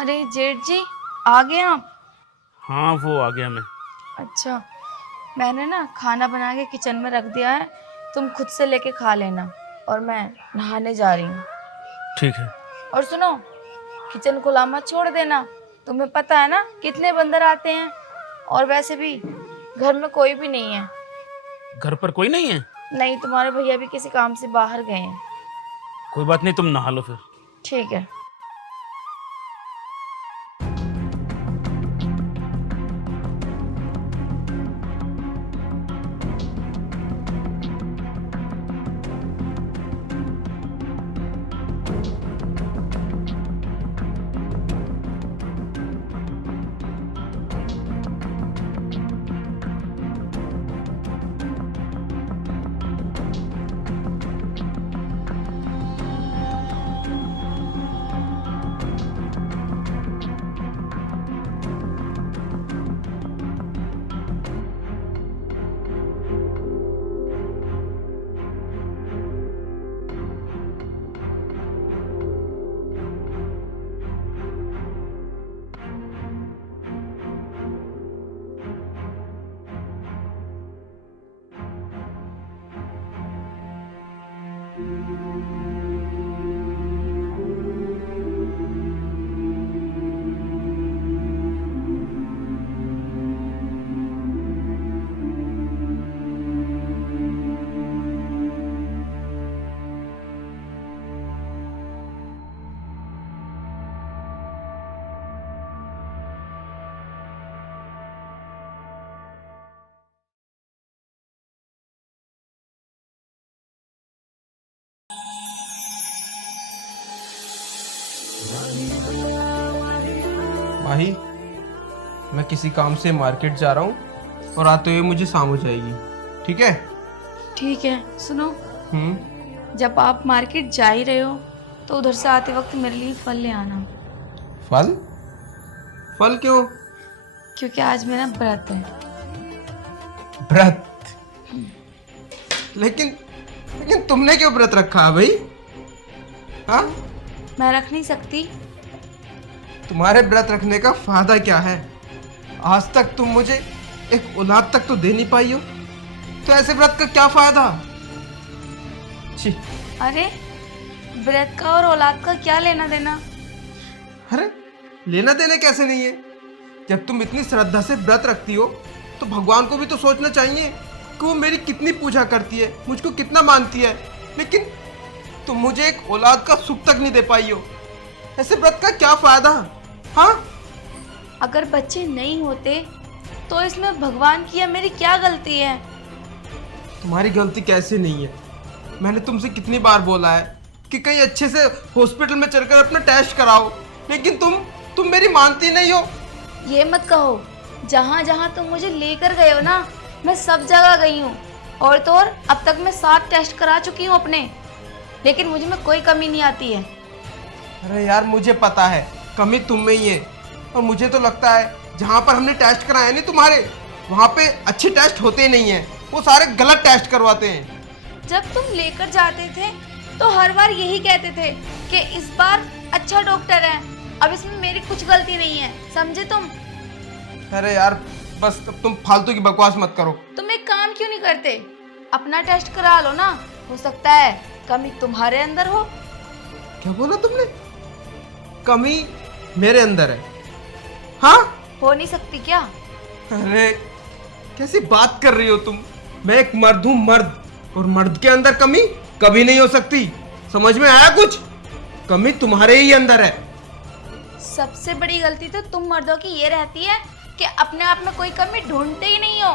अरे जेठ जी, आ गए आप? हाँ वो आ गया मैं। अच्छा, मैंने ना खाना बना के किचन में रख दिया है, तुम खुद से लेके खा लेना। और मैं नहाने जा रही हूँ। ठीक है। और सुनो, किचन खुला मत छोड़ देना, तुम्हें पता है ना कितने बंदर आते हैं। और वैसे भी घर में कोई भी नहीं है। घर पर कोई नहीं है? नहीं, तुम्हारे भैया भी किसी काम से बाहर गए हैं। कोई बात नहीं, तुम नहा लो फिर। ठीक है। माही, मैं किसी काम से मार्केट जा रहा हूँ और आते हुए मुझे शाम हो जाएगी। ठीक है? ठीक है, सुनो, हम्म। जब आप मार्केट जा ही रहे हो तो उधर से आते वक्त मेरे लिए फल ले आना। फल? फल क्यों? क्योंकि आज मेरा व्रत है। व्रत? लेकिन लेकिन तुमने क्यों व्रत रखा है भाई? हाँ? मैं रख नहीं सकती। तुम्हारे व्रत रखने का फायदा क्या है? आज तक तुम मुझे एक औलाद तक तो दे नहीं पाई हो, तो ऐसे व्रत का क्या फायदा? छी। अरे, व्रत का और औलाद का क्या लेना देना? अरे, लेना देना कैसे नहीं है? जब तुम इतनी श्रद्धा से व्रत रखती हो तो भगवान को भी तो सोचना चाहिए कि वो मेरी कितनी पूजा करती है, मुझको कितना मानती है। लेकिन तुम मुझे एक औलाद का सुख तक नहीं दे पाई हो, ऐसे व्रत का क्या फायदा? हाँ? अगर बच्चे नहीं होते तो इसमें भगवान की या मेरी क्या गलती है? तुम्हारी गलती कैसे नहीं है? मैंने तुमसे कितनी बार बोला है कि कहीं अच्छे से हॉस्पिटल में चलकर अपना टेस्ट कराओ, लेकिन तुम मेरी मानती नहीं हो। ये मत कहो, जहाँ जहाँ तुम मुझे लेकर गए हो ना, मैं सब जगह गई हूँ। और तो और अब तक मैं 7 टेस्ट करा चुकी हूँ अपने, लेकिन मुझ में कोई कमी नहीं आती है। अरे यार, मुझे पता है कमी तुम में ही है, और मुझे तो लगता है जहाँ पर हमने टेस्ट कराए नहीं तुम्हारे, वहाँ पे अच्छे टेस्ट होते ही नहीं है, वो सारे गलत टेस्ट करवाते हैं। जब तुम लेकर जाते थे तो हर बार यही कहते थे कि इस बार अच्छा डॉक्टर है। अब इसमें मेरी कुछ गलती नहीं है, समझे तुम? अरे यार, बस तुम फालतू की बकवास मत करो। तुम एक काम क्यों नहीं करते, अपना टेस्ट करा लो ना, हो सकता है कमी तुम्हारे अंदर हो। क्या बोला तुमने? कमी मेरे अंदर है? हाँ? हो नहीं सकती क्या? अरे कैसी बात कर रही हो तुम? मैं एक मर्द हूँ, मर्द, और मर्द के अंदर कमी कभी नहीं हो सकती। समझ में आया कुछ? कमी तुम्हारे ही अंदर है। सबसे बड़ी गलती तो तुम मर्दों की ये रहती है कि अपने आप में कोई कमी ढूंढते ही नहीं हो।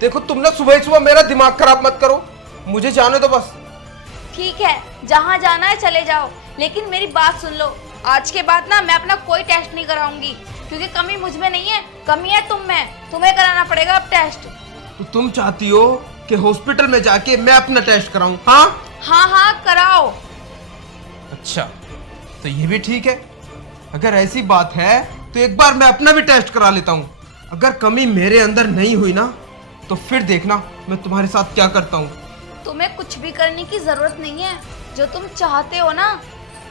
देखो, तुम ना सुबह सुबह मेरा दिमाग खराब मत करो, मुझे जाने दो बस। ठीक है, जहाँ जाना है चले जाओ, लेकिन मेरी बात सुन लो। आज के बाद ना मैं अपना कोई टेस्ट नहीं कराऊंगी, क्योंकि कमी मुझ में नहीं है, कमी है तुम में। तुम्हें कराना पड़ेगा अब टेस्ट। तो तुम चाहती हो कि हॉस्पिटल में जाके मैं अपना टेस्ट कराऊं? हाँ? हाँ हाँ, कराओ। अच्छा, तो ये भी ठीक है। अगर ऐसी बात है तो एक बार मैं अपना भी टेस्ट करा लेता हूँ। अगर कमी मेरे अंदर नहीं हुई ना, तो फिर देखना मैं तुम्हारे साथ क्या करता हूँ। तुम्हें कुछ भी करने की जरूरत नहीं है। जो तुम चाहते हो ना,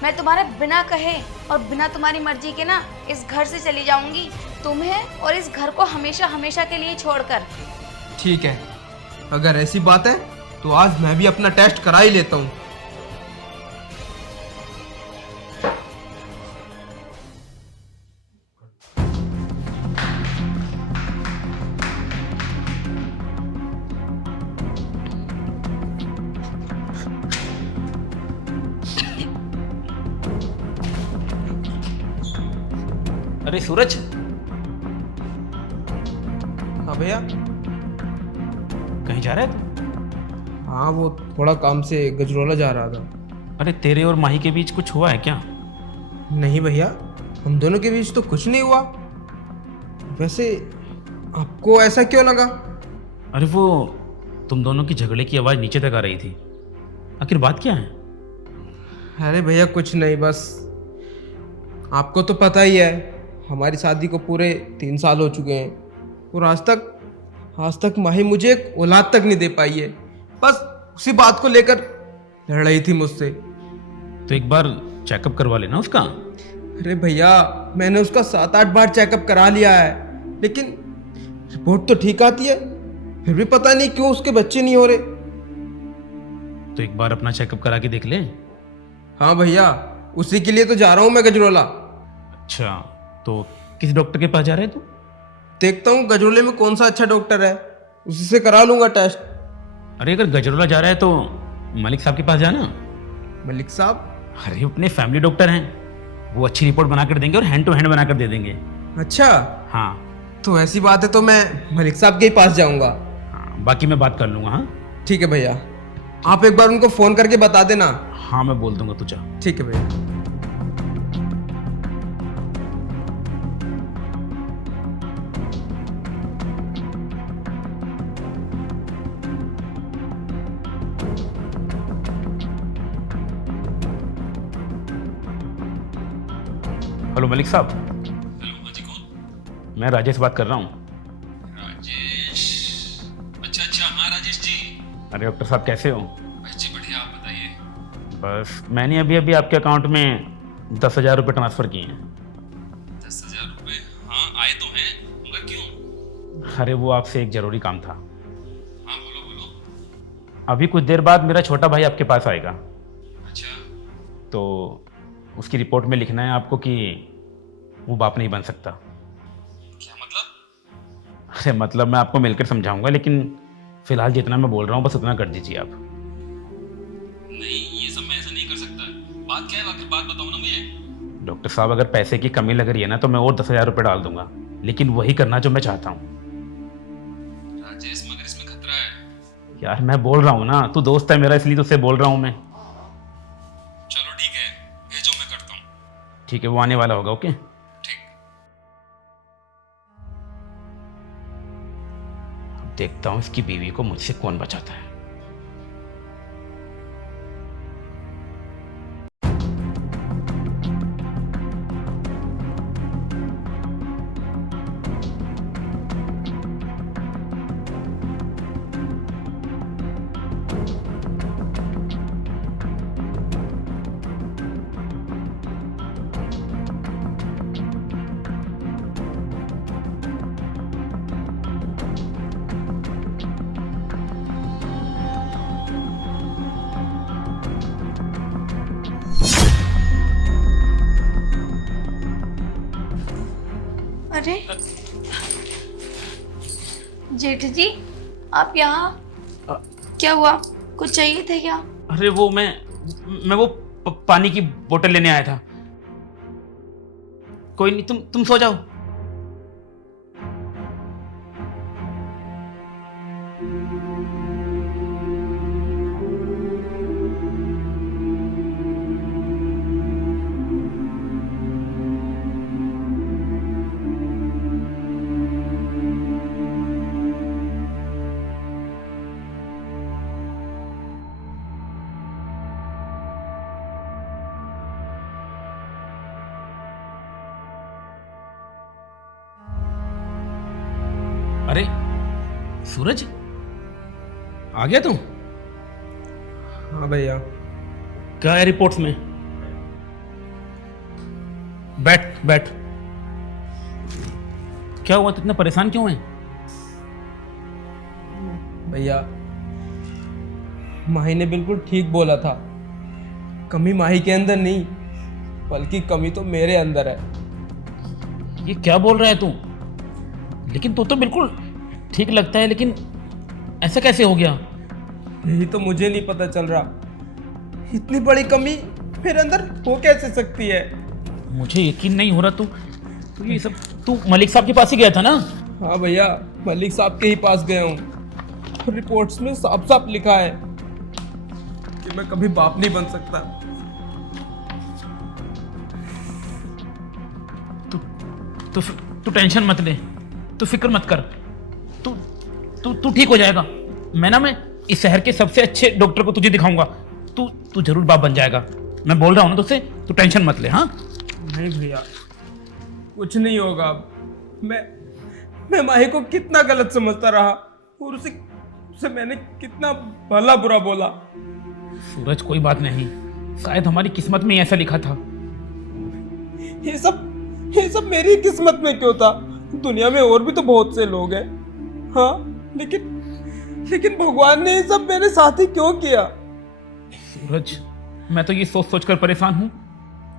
मैं तुम्हारे बिना कहे और बिना तुम्हारी मर्जी के ना इस घर से चली जाऊंगी, तुम्हें और इस घर को हमेशा हमेशा के लिए छोड़कर। ठीक है, अगर ऐसी बात है तो आज मैं भी अपना टेस्ट करा ही लेता हूँ। अरे सूरज, हाँ भैया। कहीं जा रहा है तू? हाँ, वो थोड़ा काम से गजरोला जा रहा था। अरे तेरे और माही के बीच कुछ हुआ है क्या? नहीं भैया, हम दोनों के बीच तो कुछ नहीं हुआ। वैसे आपको ऐसा क्यों लगा? अरे वो तुम दोनों की झगड़े की आवाज़ नीचे तक आ रही थी। आखिर बात क्या है? अरे भैया कुछ नहीं, बस आपको तो पता ही है हमारी शादी को पूरे 3 साल हो चुके हैं और आज तक माही मुझे एक औलाद तक नहीं दे पाई है। बस उसी बात को लेकर लड़ रही थी मुझसे। तो एक बार चेकअप करवा लेना उसका। अरे भैया, मैंने उसका 7-8 बार चेकअप करा लिया है, लेकिन रिपोर्ट तो ठीक आती है, फिर भी पता नहीं क्यों उसके बच्चे नहीं हो रहे। तो एक बार अपना चेकअप करा के देख ले। हाँ भैया, उसी के लिए तो जा रहा हूँ मैं गजरोला। अच्छा, तो किस डॉक्टर के पास जा रहे हैं तू? देखता हूँ गजरोले में कौन सा अच्छा डॉक्टर है, उसी से करा लूंगा टेस्ट। अरे अगर गजरोला जा रहा है तो मलिक साहब के पास जाना। मलिक साहब? अरे अपने फैमिली डॉक्टर हैं, वो अच्छी रिपोर्ट बना कर देंगे और हैंड टू हैंड बना कर दे देंगे। अच्छा, हाँ तो ऐसी बात है तो मैं मलिक साहब के ही पास जाऊंगा। हाँ, बाकी मैं बात कर लूँगा। हाँ ठीक है भैया, आप एक बार उनको फोन करके बता देना। हाँ, मैं बोल दूंगा, तू जा। ठीक है भैया। हेलो मलिक साहब। हेलो, हाँ जी, कौन? मैं राजेश बात कर रहा हूँ। राजेश? अच्छा, हाँ राजेश जी। अरे डॉक्टर साहब कैसे हो? बस जी बढ़िया, आप बताइए। बस मैंने अभी आपके अकाउंट में 10,000 रुपये ट्रांसफ़र किए हैं। 10,000 रुपये? हाँ आए तो हैं, मगर क्यों? अरे वो आपसे एक ज़रूरी काम था। हाँ बोलो बोलो। अभी कुछ देर बाद मेरा छोटा भाई आपके पास आएगा, अच्छा, तो उसकी रिपोर्ट में लिखना है आपको कि वो बाप नहीं बन सकता। क्या मतलब? अरे मतलब मैं आपको मिलकर समझाऊंगा, लेकिन फ़िलहाल जितना मैं बोल रहा हूँ बस उतना कर दीजिए आप। नहीं, ये सब मैं ऐसा नहीं कर सकता। बात क्या है, आखिर बात बताओ ना मुझे। डॉक्टर साहब, अगर पैसे की कमी लग रही है ना तो मैं और 10,000 रुपये डाल दूंगा, लेकिन वही करना जो मैं चाहता हूँ। राजेश, मगर इसमें खतरा है। यार मैं बोल रहा हूँ ना, तू दोस्त है मेरा, इसलिए तुझसे बोल रहा हूँ मैं। चलो ठीक है, भेजो, मैं करता हूँ। ठीक है, वो आने वाला होगा। ओके, ठीक। अब देखता हूँ इसकी बीवी को मुझसे कौन बचाता है। अरे जेठ जी, आप यहाँ? क्या हुआ, कुछ चाहिए थे क्या? अरे वो मैं वो पानी की बोतल लेने आया था। कोई नहीं, तुम सो जाओ। अरे सूरज, आ गया तू? हाँ भैया। क्या है रिपोर्ट्स में? बैठ बैठ। क्या हुआ, तू इतना परेशान क्यों है? भैया, माही ने बिल्कुल ठीक बोला था। कमी माही के अंदर नहीं, बल्कि कमी तो मेरे अंदर है। ये क्या बोल रहा है तू? लेकिन तू तो बिल्कुल ठीक लगता है, लेकिन ऐसा कैसे हो गया? यही तो मुझे नहीं पता चल रहा, इतनी बड़ी कमी मेरे अंदर हो कैसे सकती है। मुझे यकीन नहीं हो रहा। तू ये सब, तू मलिक साहब के पास ही गया था ना? हाँ भैया, मलिक साहब के ही पास गया हूँ। रिपोर्ट्स में साफ साफ लिखा है कि मैं कभी बाप नहीं बन सकता। तू टेंशन मत ले, तू फिक्र मत कर। तू तू तू ठीक हो जाएगा। मैं इस शहर के सबसे अच्छे डॉक्टर को तुझे दिखाऊंगा। तू जरूर बाप बन जाएगा। मैं बोल रहा हूँ ना तुझसे, तू टेंशन मत ले। हाँ, नहीं भैया, कुछ नहीं होगा। अब मैं माही को कितना गलत समझता रहा, और उसे मैंने कितना भला बुरा बोला। सूरज, कोई बात नहीं, शायद हमारी किस्मत में ही ऐसा लिखा था। ये सब मेरी किस्मत में क्यों था? दुनिया में और भी तो बहुत से लोग हैं। हाँ, लेकिन भगवान ने ये सब मेरे साथ ही क्यों किया? सूरज, मैं तो ये सोच सोच कर परेशान हूँ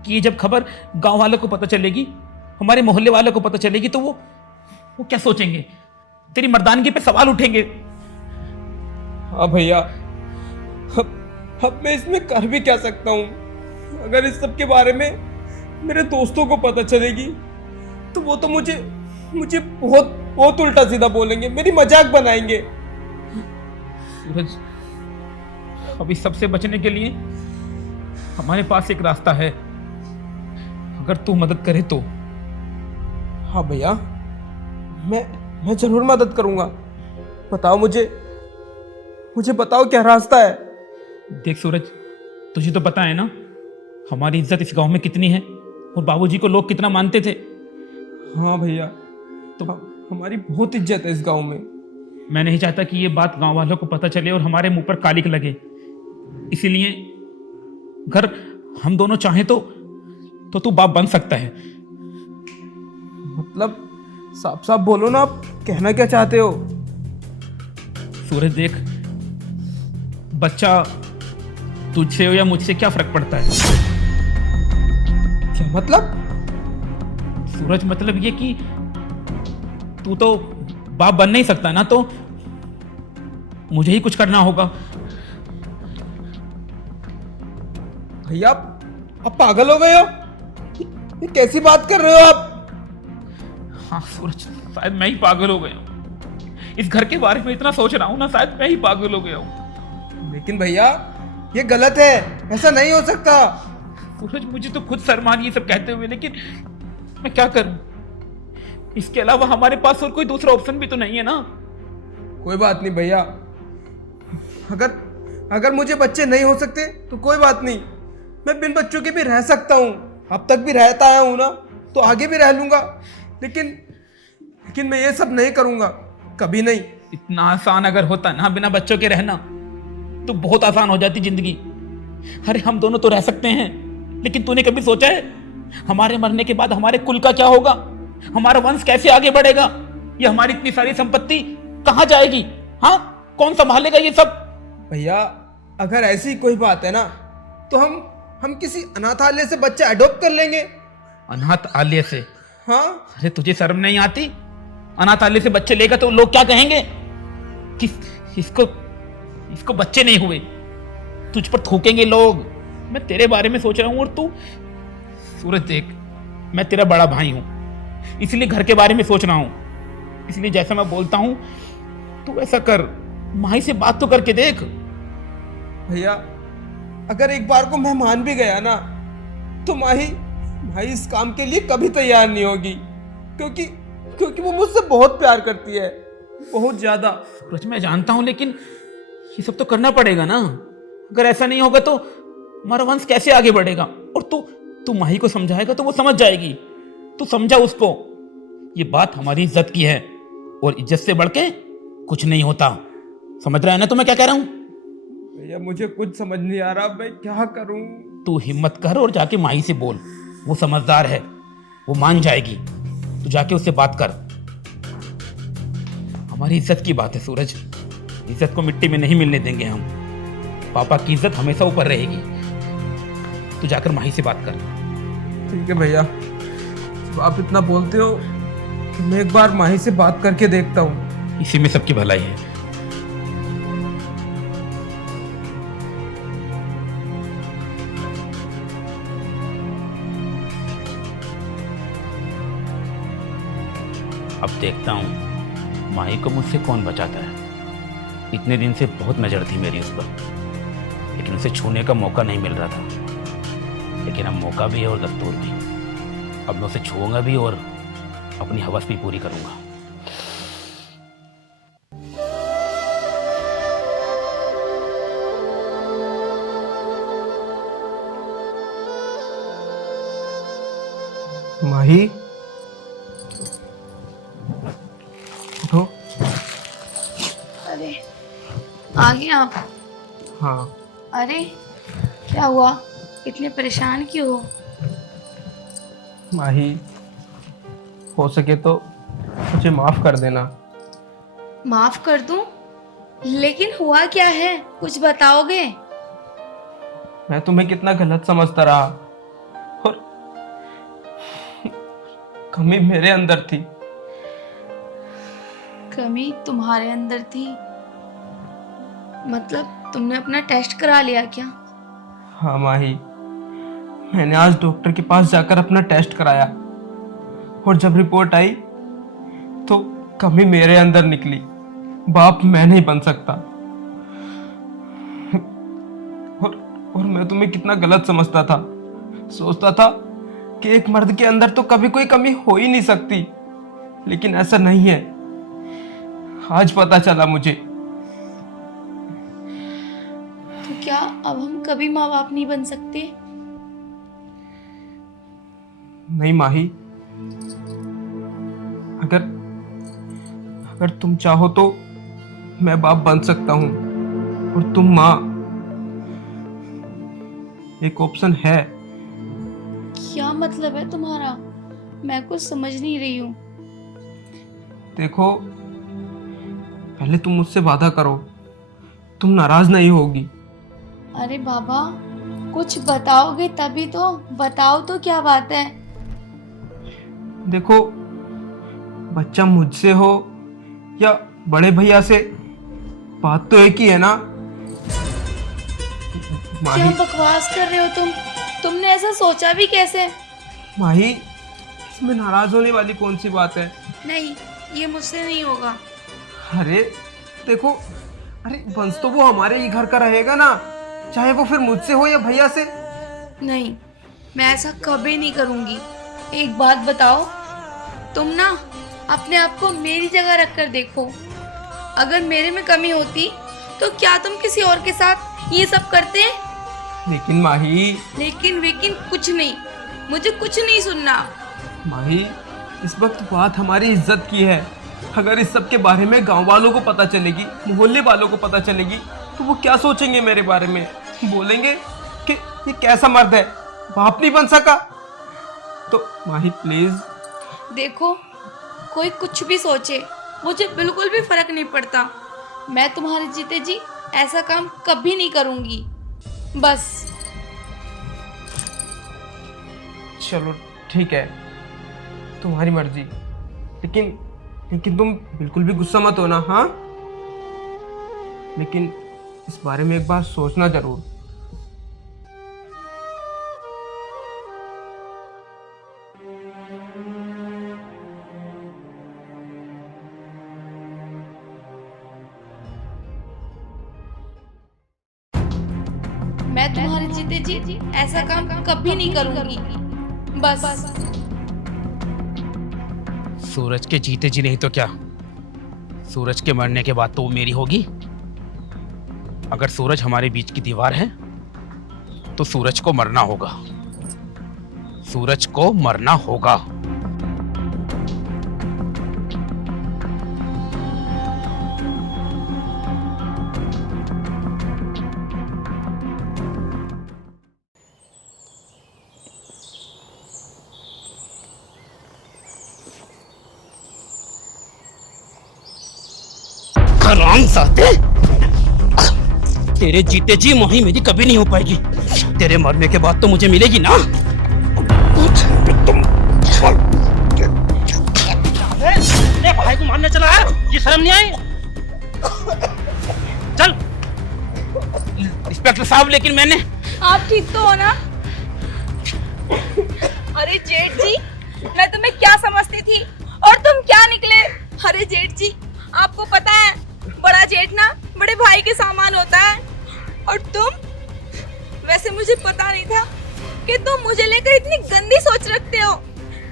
कि ये जब खबर गांव वालों को पता चलेगी, हमारे मोहल्ले वालों को पता चलेगी, तो वो क्या सोचेंगे? तेरी मर्दानगी पे सवाल उठेंगे। हाँ भैया, अब मैं इसमें कर भी क्या सकता हूँ? अगर इस सब के बारे में मेरे दोस्तों को पता चलेगी तो वो तो मुझे बहुत उल्टा सीधा बोलेंगे, मेरी मजाक बनाएंगे। सूरज, अब इस सबसे बचने के लिए हमारे पास एक रास्ता है, अगर तू मदद करे तो। हाँ भैया, मैं जरूर मदद करूंगा। बताओ मुझे बताओ क्या रास्ता है? देख सूरज, तुझे तो पता है ना हमारी इज्जत इस गांव में कितनी है, और बाबूजी को लोग कितना मानते थे। हाँ भैया, तो हमारी बहुत इज्जत है इस गांव में। मैं नहीं चाहता कि ये बात गांव वालों को पता चले और हमारे मुंह पर कालिक लगे। इसीलिए अगर हम दोनों चाहें तो तू बाप बन सकता है। मतलब साफ साफ बोलो ना, आप कहना क्या चाहते हो? सूरज देख, बच्चा तुझसे हो या मुझसे क्या फर्क पड़ता है? क्या मतलब? सूरज, मतलब ये कि तू तो बाप बन नहीं सकता ना, तो मुझे ही कुछ करना होगा। भैया, आप पागल हो गए हो? ये कैसी बात कर रहे हो आप? हाँ सूरज, शायद मैं ही पागल हो गया हूँ। इस घर के बारे में इतना सोच रहा हूँ ना, शायद मैं ही पागल हो गया हूँ। लेकिन भैया, ये गलत है, ऐसा नहीं हो सकता। सूरज, मुझे तो खुद शर्म आ रही है सब कहते हुए, लेकिन मैं क्या करूं? इसके अलावा हमारे पास और कोई दूसरा ऑप्शन भी तो नहीं है ना। कोई बात नहीं भैया, अगर मुझे बच्चे नहीं हो सकते तो कोई बात नहीं, मैं बिन बच्चों के भी रह सकता हूँ। अब तक भी रहता आया हूँ ना, तो आगे भी रह लूंगा। लेकिन मैं ये सब नहीं करूंगा, कभी नहीं। इतना आसान अगर होता ना बिना बच्चों के रहना, तो बहुत आसान हो जाती जिंदगी। अरे हम दोनों तो रह सकते हैं, लेकिन तूने कभी सोचा है हमारे मरने के बाद हमारे कुल का क्या होगा? हमारा वंश कैसे आगे बढ़ेगा? ये हमारी इतनी सारी संपत्ति कहाँ जाएगी? हाँ, कौन संभालेगा ये सब? भैया, अगर ऐसी कोई बात है ना, तो हम किसी अनाथालय से बच्चा अडॉप्ट कर लेंगे। अनाथालय से? हाँ। अरे तुझे शर्म नहीं आती? अनाथालय से बच्चे लेगा तो लोग क्या कहेंगे कि इसको बच्चे नहीं हुए, तुझ पर थूकेंगे लोग। मैं तेरे बारे में सोच रहा हूं, और तू? सूरज देख, मैं तेरा बड़ा भाई हूं, इसलिए घर के बारे में सोच रहा हूं। इसलिए जैसा मैं बोलता हूं तू ऐसा कर, माही से बात तो करके देख। भैया, अगर एक बार को मैं मान भी गया ना, तो माही इस काम के लिए कभी तैयार नहीं होगी, क्योंकि वो मुझसे बहुत प्यार करती है, बहुत ज्यादा। सूरज, मैं जानता हूं, लेकिन ये सब तो करना पड़ेगा ना। अगर ऐसा नहीं होगा तो हमारा वंश कैसे आगे बढ़ेगा? और तू माही को समझाएगा तो वो समझ जाएगी। तू समझा उसको, ये बात हमारी इज्जत की है, और इज्जत से बढ़ के कुछ नहीं होता। समझ रहा है ना तो मैं क्या कह रहा हूं? भैया, मुझे कुछ समझ नहीं आ रहा, मैं क्या करूं? तू हिम्मत कर और जाके माही से बोल, वो समझदार है। वो मान जाएगी। तू जाके उससे बात कर। हमारी इज्जत की बात है सूरज, इज्जत को मिट्टी में नहीं मिलने देंगे हम। पापा की इज्जत हमेशा ऊपर रहेगी। तू जाकर माही से बात कर। ठीक है भैया, जब आप इतना बोलते हो तो मैं एक बार माही से बात करके देखता हूँ। इसी में सबकी भलाई है। अब देखता हूं माही को मुझसे कौन बचाता है। इतने दिन से बहुत नजर थी मेरी उस पर, लेकिन उसे छूने का मौका नहीं मिल रहा था। लेकिन अब मौका भी है और दस्तूर भी। अब मैं उसे छूऊंगा भी और अपनी हवस भी पूरी करूंगा। माही, उठो। अरे आ गए आप? हाँ। अरे क्या हुआ, इतने परेशान क्यों हो? माही, हो सके तो मुझे माफ कर देना। माफ कर दूं? लेकिन हुआ क्या है, कुछ बताओगे? मैं तुम्हें कितना गलत समझता रहा और कमी मेरे अंदर थी। कमी तुम्हारे अंदर थी? मतलब तुमने अपना टेस्ट करा लिया क्या? हाँ माही, मैंने आज डॉक्टर के पास जाकर अपना टेस्ट कराया और जब रिपोर्ट आई तो कमी मेरे अंदर निकली। बाप मैं नहीं बन सकता। और मैं तुम्हें कितना गलत समझता था। सोचता था कि एक मर्द के अंदर तो कभी कोई कमी हो ही नहीं सकती, लेकिन ऐसा नहीं है। आज पता चला मुझे। तो क्या अब हम कभी माँ बाप नहीं बन सकते? नहीं माही, अगर तुम चाहो तो मैं बाप बन सकता हूं और तुम माँ। एक ऑप्शन है। क्या मतलब है तुम्हारा? मैं कुछ समझ नहीं रही हूँ। देखो, पहले तुम मुझसे वादा करो, तुम नाराज नहीं होगी। अरे बाबा, कुछ बताओगे तभी तो। बताओ तो क्या बात है? देखो, बच्चा मुझसे हो या बड़े भैया से, बात तो एक ही है ना। क्या माही, बकवास कर रहे हो तुम? तुमने ऐसा सोचा भी कैसे? माही, इसमें नाराज होने वाली कौन सी बात है? नहीं, ये मुझसे नहीं होगा। अरे देखो, अरे वंश तो वो हमारे ही घर का रहेगा ना, चाहे वो फिर मुझसे हो या भैया से। नहीं, मैं ऐसा कभी नहीं करूंगी। एक बात बताओ, तुम ना अपने आप को मेरी जगह रखकर देखो। अगर मेरे में कमी होती तो क्या तुम किसी और के साथ ये सब करते? लेकिन माही, लेकिन कुछ नहीं, मुझे कुछ नहीं सुनना। माही, इस वक्त बात हमारी इज्जत की है। अगर इस सब के बारे में गांव वालों को पता चलेगी, मोहल्ले वालों को पता चलेगी, तो वो क्या सोचेंगे मेरे बारे में? बोलेंगे कि ये कैसा मर्द है, बाप नहीं बन सका। तो माही प्लीज। देखो, कोई कुछ भी सोचे, मुझे बिल्कुल भी फर्क नहीं पड़ता। मैं तुम्हारे जीते जी ऐसा काम कभी नहीं करूंगी। बस। चलो ठीक है, तुम्हारी मर्जी, लेकिन तुम बिल्कुल भी गुस्सा मत होना। हाँ, लेकिन इस बारे में एक बार सोचना जरूर। मैं तुम्हारे जीते जी ऐसा काम कभी नहीं करूंगी। बस। सूरज के जीते जी नहीं तो क्या, सूरज के मरने के बाद तो वो मेरी होगी। अगर सूरज हमारे बीच की दीवार है तो सूरज को मरना होगा, सूरज को मरना होगा। हरामजादे, तेरे जीते जी मोही मेरी कभी नहीं हो पाएगी। तेरे मरने के बाद तो मुझे मिलेगी ना। ए, भाई को मारने चला है, ये शर्म नहीं आई? चल। इंस्पेक्टर साहब, लेकिन मैंने आप ठीक तो हो ना? अरे जेठ जी, मैं तुम्हें क्या समझती थी और तुम क्या निकले। अरे जेठ जी, आपको पता है बड़ा जेठ ना बड़े भाई के सामान होता है, और तुम, वैसे मुझे पता नहीं था कि तुम मुझे लेकर इतनी गंदी सोच रखते हो।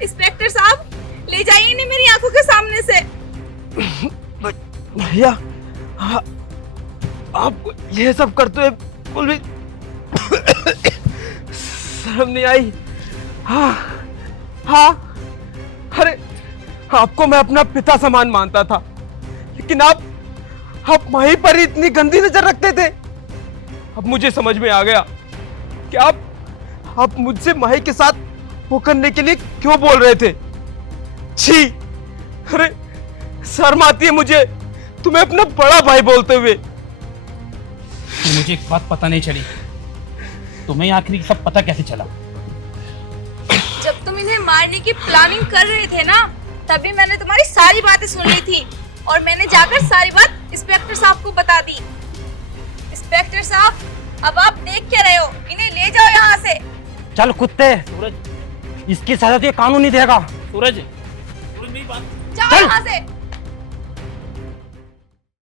इंस्पेक्टर साहब, ले जाइए इन्हें मेरी आंखों के सामने से। भैया, आपको ये सब करते हुए बिल्कुल भी शर्म नहीं आई? हाँ हाँ, अरे आपको मैं अपना पिता समान मानता था, लेकिन आप माही पर ही इतनी गंदी नजर रखते थे। अब मुझे समझ में आ गया कि आप मुझसे माही के साथ वो करने के लिए क्यों बोल रहे थे। छी, अरे शर्म आती है मुझे तुम्हें अपना बड़ा भाई बोलते हुए। मुझे एक बात पता नहीं चली, तुम्हें आखिर सब पता कैसे चला? जब तुम इन्हें मारने की प्लानिंग कर रहे थे ना, तभी मैंने तुम्हारी सारी बातें सुन ली थी, और मैंने जाकर सारी बात इंस्पेक्टर साहब को बता दी। इंस्पेक्टर साहब, अब आप देख क्या रहे हो? इन्हें ले जाओ यहाँ से। चल कुत्ते, सूरज, इसकी सजा तो ये कानून नहीं देगा। सूरज, मेरी बात जाओ यहाँ से।